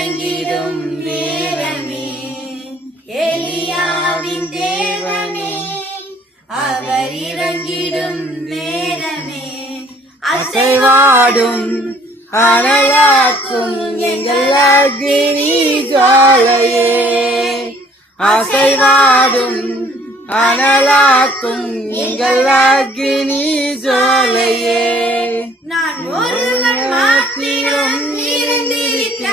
இறங்கிடும் நேரமே எலியாவின் தேவனே அவர் இறங்கிடும் நேரமே அசைவாடும் அனலாக்கும் எங்கள் அக்னி ஜுவாலையே அசைவாடும் அனலாக்கும் எங்கள் அக்னி ஜுவாலையே நான் ஒருவன் மாத்திரம் இருந்திருக்க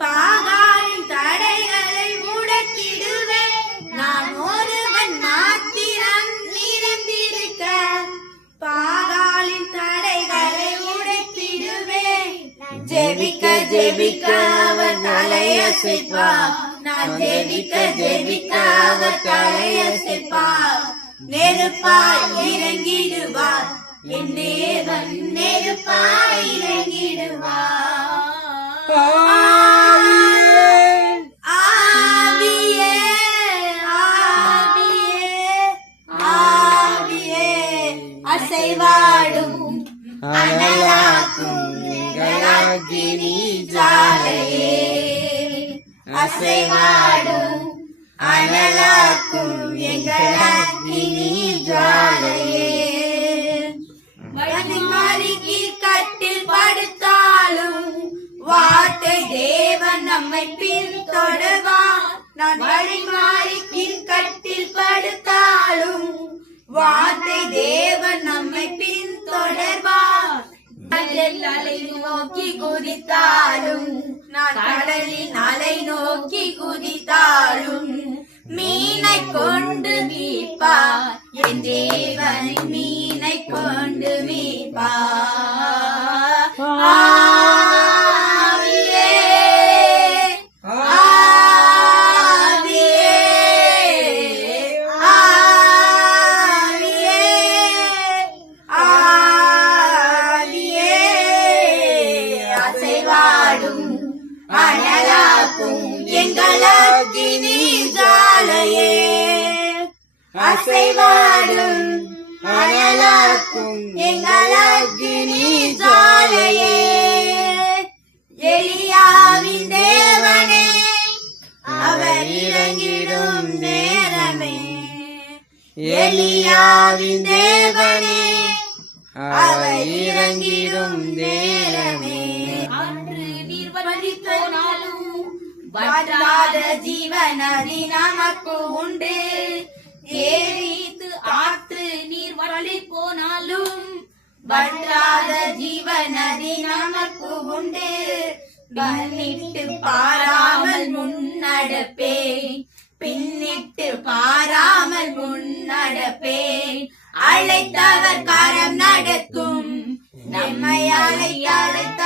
பாகாலின் தடைகளை உடைத்திடுவேன் நான் ஒருவன் மாத்திரம் இருந்திருக்க பாகாலின் தடைகளை உடைத்திடுவேன் ஜெபிக்க ஜெபிக்க அவர் தலையசைப்பார் நான் ஜெபிக்க ஜெபிக்க அவர் தலையசைப்பார் நெருப்பாய் இறங்கிடுவார் என் தேவன் நெருப்பாய் இறங்கிடுவார் ஆவியே ஆவியே ஆவியே அசைவாடும் அனலாக்கும் எங்கள் அக்னி ஜுவாலையே அசைவாடும் அனலாக்கும் எங்கள் அக்னி ஜுவாலையே வழிமாறிக்கு கட்டில் படுத்தாலும் வார்த்தை தேவன் நம்மை பின்தொடர்வார் நான் வழிமாறிக்கு கட்டில் படுத்தாலும் வார்த்தை தேவன் நம்மை பின்தொடர்வார் அலை நோக்கி குதித்தாலும் நான் கடலின் அலை நோக்கி குதித்தாலும் மீனை கொண்டு மீட்பார் என் தேவன் மீனை கொண்டு மீட்பார் ஆவியே ஆவியே ஆவியே ஆவியே அசைவாடும் அனலாக்கும் எங்கள் அக்னி ஜுவாலையே அசைவாடும் அனலாக்கும் எங்கள் அக்னி ஜுவாலையே எலியாவின் தேவனே அவர் இறங்கிடும் நேரமே எலியாவின் தேவனே அவர் இறங்கிடும் நேரமே அன்று நீர் வழித்தோனாலும் வற்றாத ஜீவநதி நமக்கு உண்டு ஏரித்து ஆற்று நீர் வழி போனாலும் வற்றாத ஜீவநதி நமக்கு உண்டு பின்னிட்டு பாராமல் முன்னடப்பேன் பின்னிட்டு பாராமல் முன்னடப்பேன் அழைத்தவர் கரம் நடத்தும் நம்மை அழைத்த